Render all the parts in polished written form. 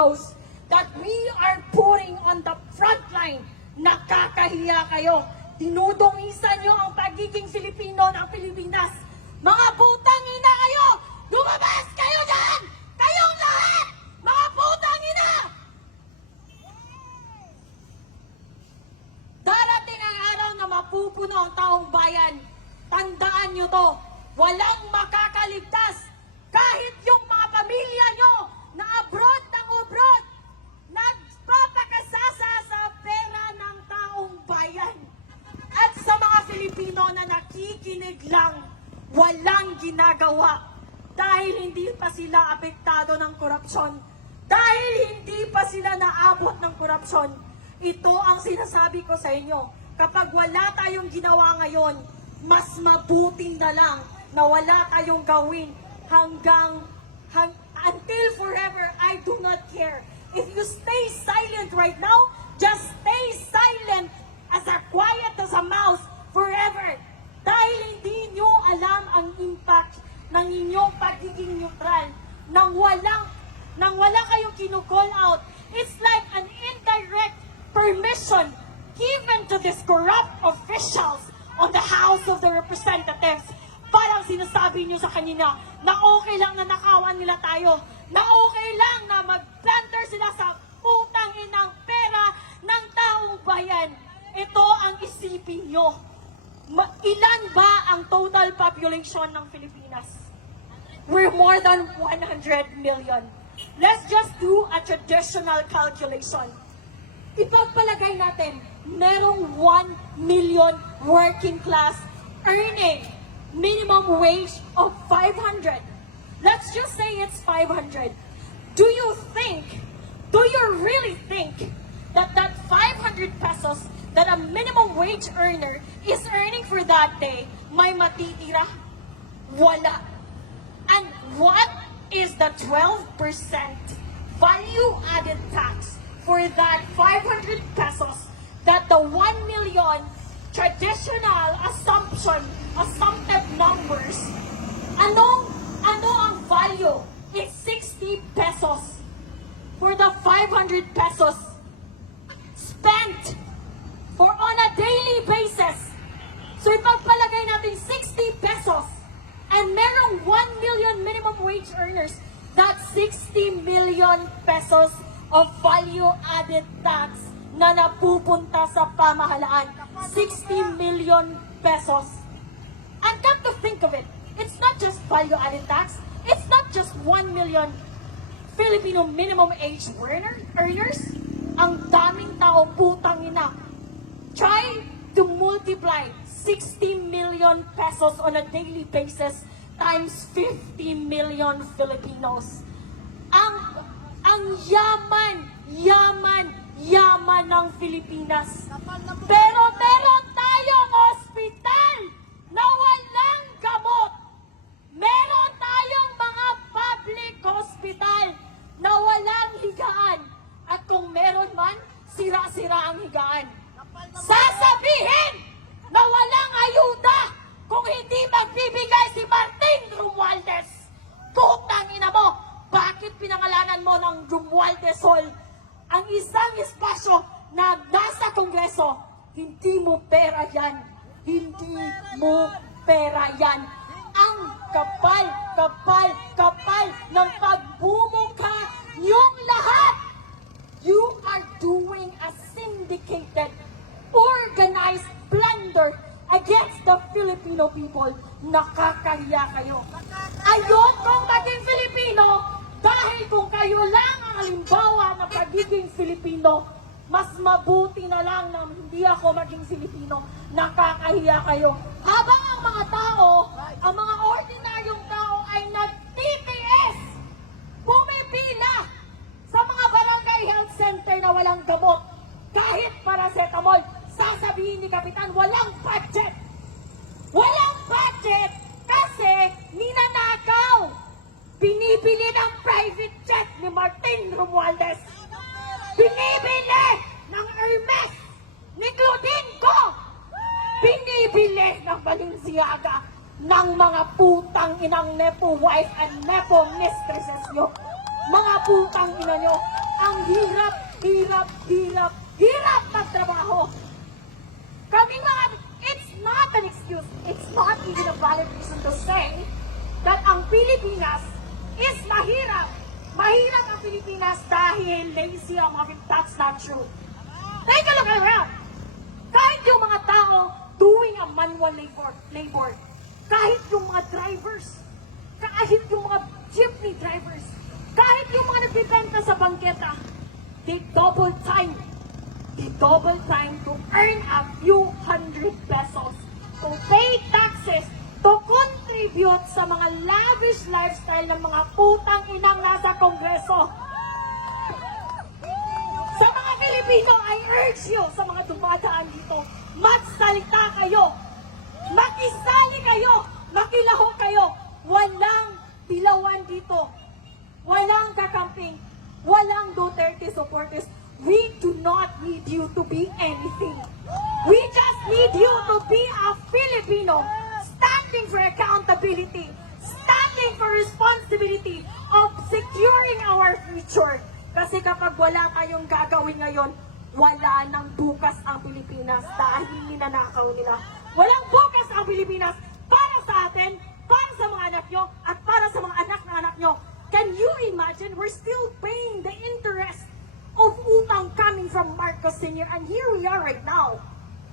Filipinos that we are putting on the front line. Nakakahiya kayo. Dinudungisan nyo ang pagiging Filipino ng Pilipinas. Mga putang ina kayo! Lumabas kayo dyan! Kayong lahat! Mga putang ina! Darating ang araw na mapupuno ang taong bayan. Tandaan nyo to. Walang makakaligtas. Kahit yung mga pamilya nyo na abroad ng abroad, nagpapakasasa sa pera ng taong bayan. At sa mga Filipino na nakikinig lang, walang ginagawa. Dahil hindi pa sila apektado ng korupsyon. Dahil hindi pa sila naabot ng korupsyon. Ito ang sinasabi ko sa inyo. Kapag wala tayong ginawa ngayon, mas mabuti na lang na wala tayong gawin until forever. I do not care. If you stay silent right now, just stay silent as quiet as a mouse forever. Dahil hindi nyo alam ang impact ng inyong pagiging neutral. Nang wala kayong kinu-call out, it's like an indirect permission given to these corrupt officials on the House of the Representatives. Parang sinasabi nyo sa kanina na okay lang na nakawan nila tayo, na okay lang na mag-planter sila sa utang inang pera ng taong bayan. Ito ang isipin nyo. Ilan ba ang total population ng Pilipinas? We're more than 100 million. Let's just do a traditional calculation. Ipagpalagay natin, merong 1 million working class earning minimum wage of 500. Let's just say it's 500. Do you really think that 500 pesos that a minimum wage earner is earning for that day may matitira? Wala. And what is the 12% value-added tax for that 500 pesos that the 1 million traditional assumpted numbers, ano ang value? It's 60 pesos for the 500 pesos spent for on a daily basis. So ipagpalagay natin 60 pesos and merong 1 million minimum wage earners, that's 60 million pesos of value-added tax na napupunta sa pamahalaan. 60 million pesos. And come to think of it, it's not just value-added tax, it's not just 1 million Filipino minimum age earners. Ang daming tao, putang ina. Try to multiply 60 million pesos on a daily basis times 50 million Filipinos. Ang yaman ng Pilipinas. Pero meron tayong ospital na walang gamot. Meron tayong mga public hospital na walang higaan. At kung meron man, sira-sira ang higaan. Sasabihin na walang ayuda kung hindi magbibigay si Martin Romualdez. Putang ina mo, bakit pinangalanan mo ng Romualdez Hall ang isang espasyo na nasa Kongreso? Hindi mo pera yan. Hindi mo pera yan. Ang kapal ng pagbumukha niyong lahat. You are doing a syndicated, organized plunder against the Filipino people. Nakakahiya kayo. Ayokong maging Filipino dahil kung kayo lang ang halimbawa ng pagiging Filipino, mas mabuti na lang na hindi ako maging Filipino. Nakakahiya kayo. Habang ang mga tao, ang mga ordinaryong tao ay nagtitiis, pumipila sa mga barangay health center na walang gamot. Kahit paracetamol, sasabihin ni Kapitan, walang budget. Walang budget kasi ninanakaw. Binibili ng private jet ni Martin Romualdez. Binibili ng Hermes ni Clodenco. Binibili ng Balenciaga ng mga putang inang nepo wife and nepo mistresses nyo. Mga putang ina nyo. ang hirap, hirap, hirap, hirap magtrabaho. Kaming mga, it's not an excuse, it's not even a valid reason to say that ang Pilipinas is mahirap. Mahirap ang Pilipinas dahil lazy ang mga people. That's not true. Take a look around. Kahit yung mga tao doing a manual labor, kahit yung mga drivers, kahit yung mga jeepney drivers, kahit yung mga nagbibenta sa bangketa, they double time to earn a few hundred pesos, to pay taxes, to contribute sa mga lavish lifestyle ng mga putang inang nasa Kongreso. Sa mga Pilipino, I urge you, sa mga dumadaan dito, magsalita kayo, makisali kayo, makilaho kayo, walang pilawan dito, walang kakamping, walang Duterte supporters. We do not need you to be anything. We just need you to be a Filipino, standing for accountability, standing for responsibility of securing our future. Kasi kapag wala tayong gagawin ngayon, wala nang bukas ang Pilipinas dahil ninanakaw nila. Walang bukas ang Pilipinas para sa atin, para sa mga anak nyo, at para sa mga anak na anak nyo. Can you imagine? We're still paying the interest of utang coming from Marcos Sr. And here we are right now.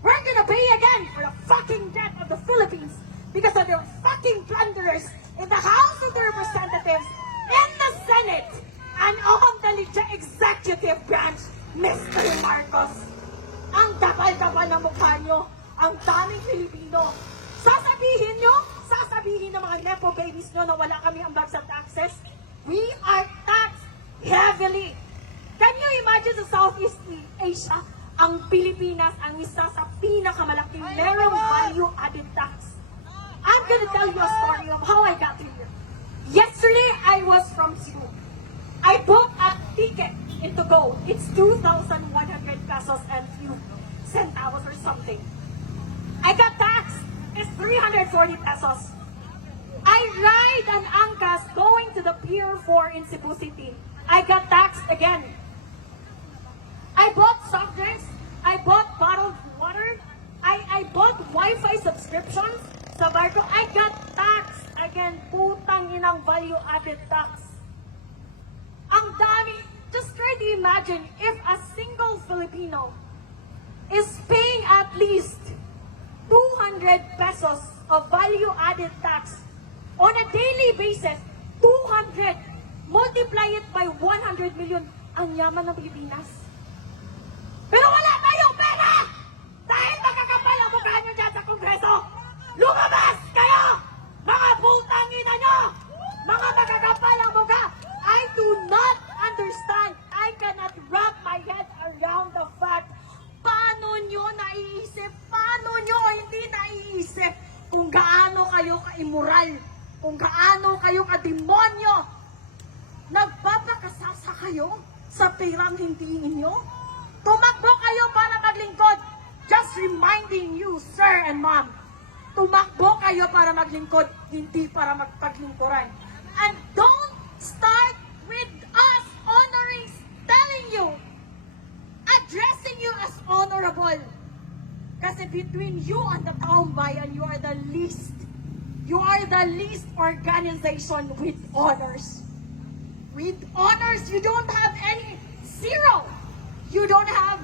We're gonna pay again for the fucking debt of the Philippines because of their fucking blunderers in the House of the Representatives, in the Senate, and on the executive branch, Mr. Marcos. Ang kapal-kapal na mukha nyo, ang daming Pilipino. Sasabihin ng mga Nepo babies nyo na wala kami ambag sa taxes. We are taxed heavily. Can you imagine sa Southeast Asia, ang Pilipinas ang isa sa pinakamalaking merong value-added tax. I'm gonna tell you a story of how I got here. Yesterday, I was from Cebu. I booked a ticket to go. It's 2,100 pesos and few centavos or something. I got taxed. It's 340 pesos. I ride an Angkas going to the Pier 4 in Cebu City. I got taxed again. I bought soft drinks. I bought bottled water. I bought Wi-Fi subscriptions sa barko. I got taxed again. Putang inang value-added tax. Ang dami. Just try to imagine if a single Filipino is paying at least 200 pesos of value-added tax on a daily basis. 200. Multiply it by 100 million. Ang yaman ng Pilipinas. Pero wala tayong pera! Dahil magkakapal ang mukha nyo dyan sa Kongreso! Lumabas kayo! Mga putang ina nyo! Mga magkakapal ang mukha! I do not understand. I cannot wrap my head around the fact paano nyo naiisip, paano nyo hindi naiisip kung gaano kayo ka-immoral, kung gaano kayo ka-demonyo. Nagpapakasasa kayo sa perang hindi inyo. Tumakbo kayo para maglingkod. Just reminding you, sir and ma'am, tumakbo kayo para maglingkod, hindi para magpaglingkuran. And don't start with us honoring, telling you, addressing you as honorable. Kasi between you and the taong bayan, you are the least organization with honors. With honors, you don't have any, zero. You don't have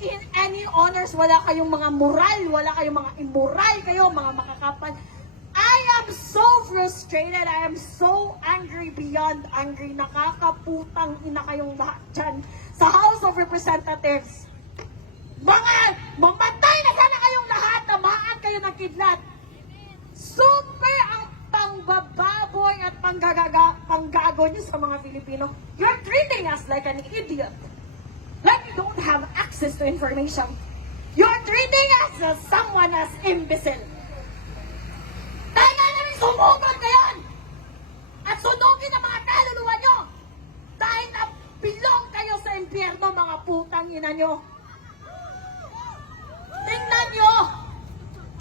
in any honors, wala kayong mga moral, wala kayong mga immoral kayo, mga makakapal. I am so frustrated, I am so angry beyond angry. Nakakaputang ina kayong lahat dyan sa House of Representatives. Mga mamatay na sana kayong lahat, tamaan kayo ng kidlat. Super ang pangbababoy at panggago nyo sa mga Pilipino. You're treating us like an idiot. Like you don't have access to information. You're treating us as someone as imbecile. Dahil nga namin sumugod ngayon at sunugin ang mga kaluluwa nyo dahil napilong kayo sa impyerno, mga putang ina nyo. Tingnan nyo.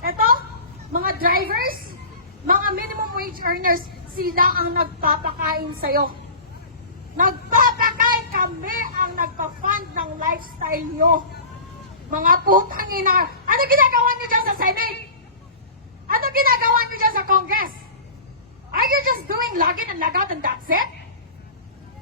Eto, mga drivers, mga minimum wage earners, sila ang nagpapakain sa'yo. Nagpapakain ka, kami ang nagpa-fund ng lifestyle nyo. Mga putang ina. Ano ginagawa nyo dyan sa Senate? Ano ginagawa nyo dyan sa Congress? Are you just doing log in and log out and that's it?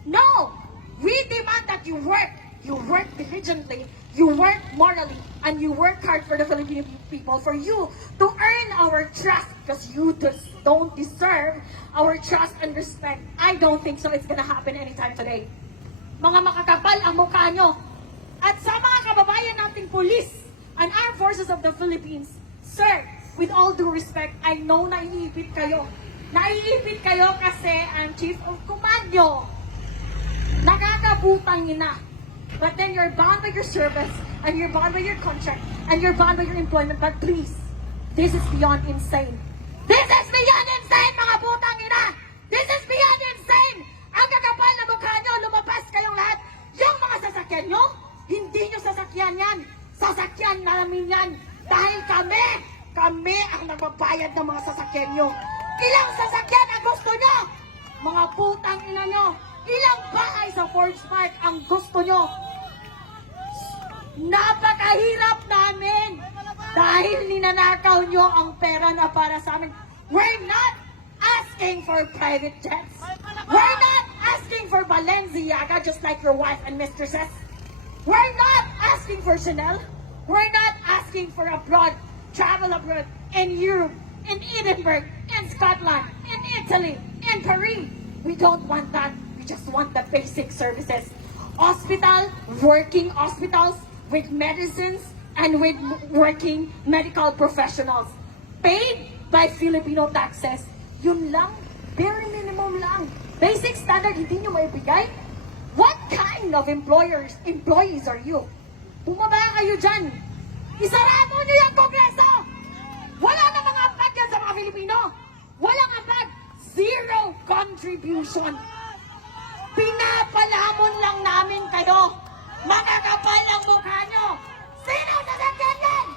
No! We demand that you work. You work diligently, you work morally, and you work hard for the Filipino people, for you to earn our trust, because you just don't deserve our trust and respect. I don't think so it's gonna happen anytime today. Mga makakapal ang mukha nyo. At sa mga kababayan nating police and armed forces of the Philippines, sir, with all due respect, I know naiipit kayo. Naiipit kayo kasi ang chief of command nyo nakakabutang ina. But then you're bound by your service, and you're bound by your contract, and you're bound by your employment. But please, this is beyond insane. This is beyond insane, mga putang ina! This is beyond insane! Ang kakapal na mukha nyo, lumabas kayong lahat. Yung mga sasakyan nyo, hindi nyo sasakyan yan. Sasakyan namin yan. Dahil kami ang nagbabayad ng mga sasakyan nyo. Ilang sasakyan ang gusto nyo? Mga putang ina nyo. Ilang bahay sa Forge Park ang gusto nyo? Napakahirap namin dahil ninanakaw nyo ang pera na para sa amin. We're not asking for private jets. We're not asking for Balenciaga just like your wife and mistresses. We're not asking for Chanel. We're not asking for travel abroad in Europe, in Edinburgh, in Scotland, in Italy, in Paris. We don't want that. Just want the basic services. Working hospitals with medicines and with working medical professionals. Paid by Filipino taxes. Yun lang, bare minimum lang. Basic standard, hindi nyo maibigay? What kind of employees are you? Bumaba kayo dyan. Isara mo nyo yung Kongreso! Wala na mga ambag yan sa mga Filipino. Walang ambag. Zero contribution. Pinapalamon lang namin kayo. Makakapal ang mukha nyo. Sino sasakyan yan?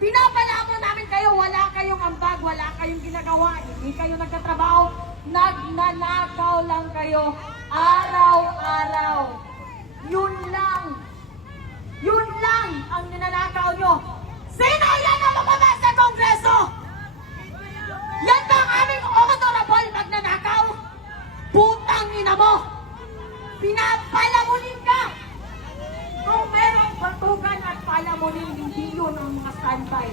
Pinapalamon namin kayo. Wala kayong ambag, wala kayong ginagawa. Hindi kayo nagtatrabaho. Nagnanakaw lang kayo. Araw-araw. Yun lang. Yun lang ang ninanakaw nyo. Sino yan ang lumabas sa Kongreso? Yan ba ang aming honorable magnanakaw? Putang ina mo! Pinapalamunin ka! Kung merong batugan at palamunin, hindi yun ang mga standby.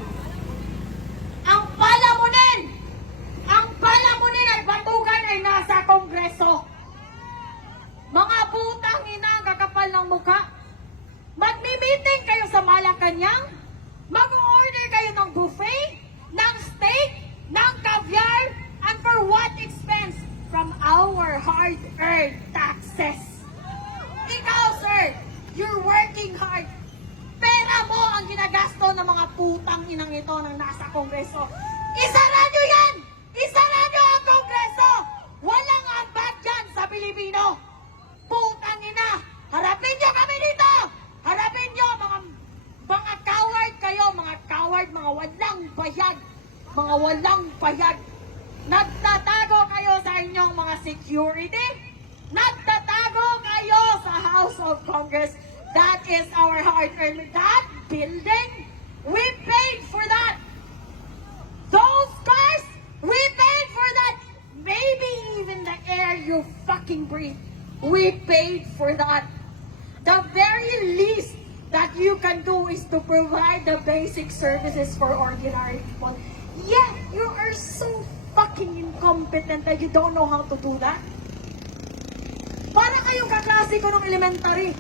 Ang palamunin at batugan ay nasa Kongreso. Mga putang ina, kakapal ng mukha. Magmi-meeting kayo sa Malacanang, mag-order kayo ng buffet, ng steak, ng caviar, and for what expense? From our hard-earned taxes. Ikaw, sir, you're working hard. Pera mo ang ginagasto ng mga putang inang ito na nasa Kongreso. Isara nyo yan! Isara nyo ang Kongreso! Walang ambag dyan sa Pilipino! Putang ina! Harapin nyo kami dito! Harapin nyo, mga coward kayo, mga coward, mga walang bayad. Mga walang bayad. Nagtatago kayo sa inyong mga security. Nagtatago kayo sa House of Congress. That is our hard-earned. That building, we paid for that. Those cars, we paid for that. Maybe even the air you fucking breathe, we paid for that. The very least that you can do is to provide the basic services for ordinary people. Yet, you are so fucking incompetent that you don't know how to do that. Para kayong kaklase ko ng elementary.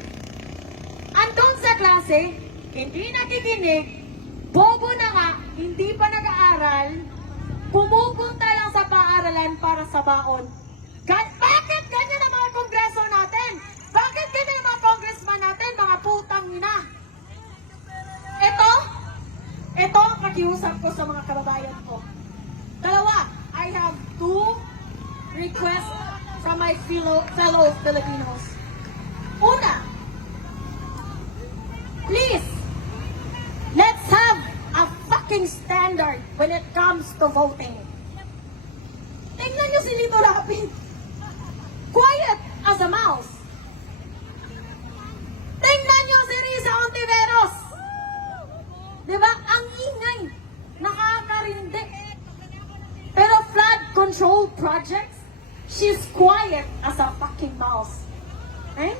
Andun sa klase, hindi nakikinig, bobo na nga, hindi pa nag-aaral, pumupunta lang sa paaralan para sa baon. Bakit ganyan ang mga kongreso natin? Bakit ganyan ang mga congressman natin, mga putang ina? Ito ang pakiusap ko sa mga kababayan ko. Dalawa, I have two requests from my fellow Filipinos. Una, please, let's have a fucking standard when it comes to voting. Tingnan nyo si Lito Lapid. Quiet! was a mouse. Tingnan nyo si Risa Ontiveros. Diba? Ang ingay. Nakakarindi. Pero flood control projects, she's quiet as a fucking mouse. Eh?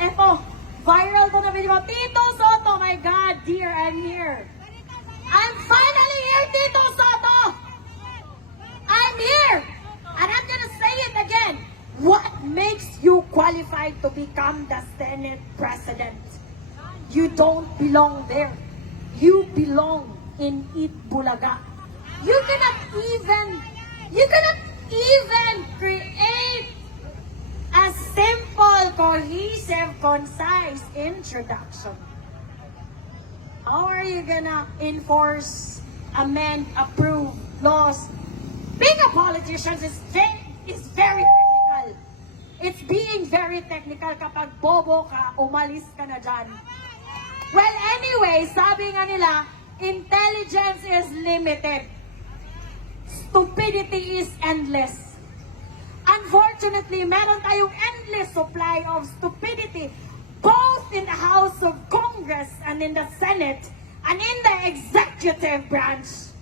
Eto, viral to na video. Tito Soto, my God, dear, I'm here. I'm finally here, Tito Soto! I'm here! And I'm gonna say it again. What makes you qualified to become the Senate President? You don't belong there. You belong in Itbulaga. You cannot even create a simple, cohesive, concise introduction. How are you gonna enforce, amend, approve laws? Being a politician is very technical. It's being very technical. Kapag bobo ka, umalis ka na dyan. Well, anyway, sabi nga nila, intelligence is limited. Stupidity is endless. Unfortunately, meron tayong endless supply of stupidity both in the House of Congress and in the Senate and in the executive branch.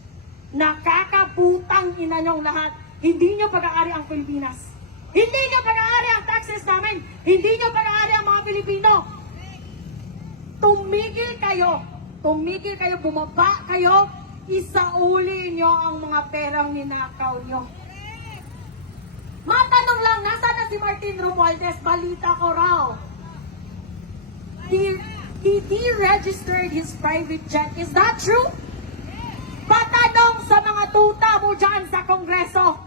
Nakakaputang ina nyong lahat. Hindi nyo pag-aari ang Pilipinas. Hindi nyo pag-aari ang taxes namin. Hindi nyo pag-aari ang mga Pilipino. Tumigil kayo. Tumigil kayo, bumaba kayo. Isauli nyo ang mga perang ninakaw nyo. Matanong lang, nasaan na si Martin Romualdez? Balita ko raw. He deregistered his private jet. Is that true? Patanong sa mga tuta mo dyan sa Kongreso.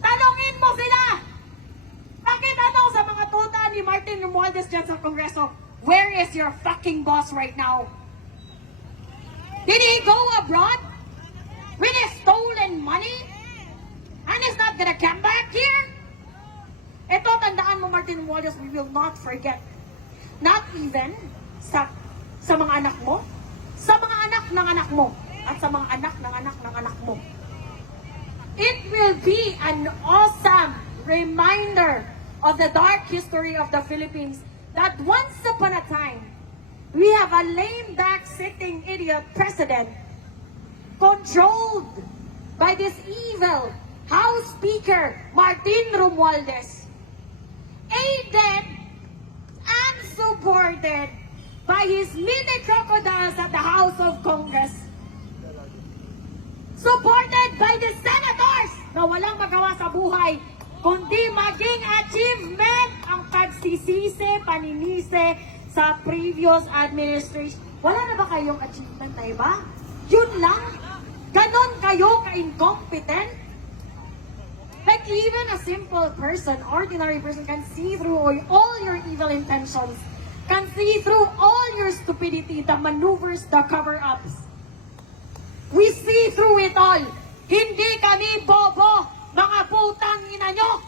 Tanongin mo sila. Pakitanong sa mga tuta ni Martin Romualdez dyan sa Kongreso. Where is your fucking boss right now? Did he go abroad with his stolen money? And he's not gonna come back here? Ito, tandaan mo, Martin Romualdez, we will not forget. Not even sa mga anak mo, sa mga anak ng anak mo, at sa mga anak ng anak ng anak mo. It will be an awesome reminder of the dark history of the Philippines that once upon a time, we have a lame-duck sitting idiot president controlled by this evil House Speaker, Martin Romualdez, aided and supported by his mini crocodiles at the House of Congress, supported by the senators na walang magawa sa buhay, kundi maging achievement ang pagsisisi, paninisi sa previous administration. Wala na ba kayong achievement na iba? Yun lang? Ganon kayo ka-incompetent? Like even a simple person, ordinary person can see through all your evil intentions, can see through all your stupidity, the maneuvers, the cover-ups. We see through it all. Hindi kami bobo, mga putang ina nyo.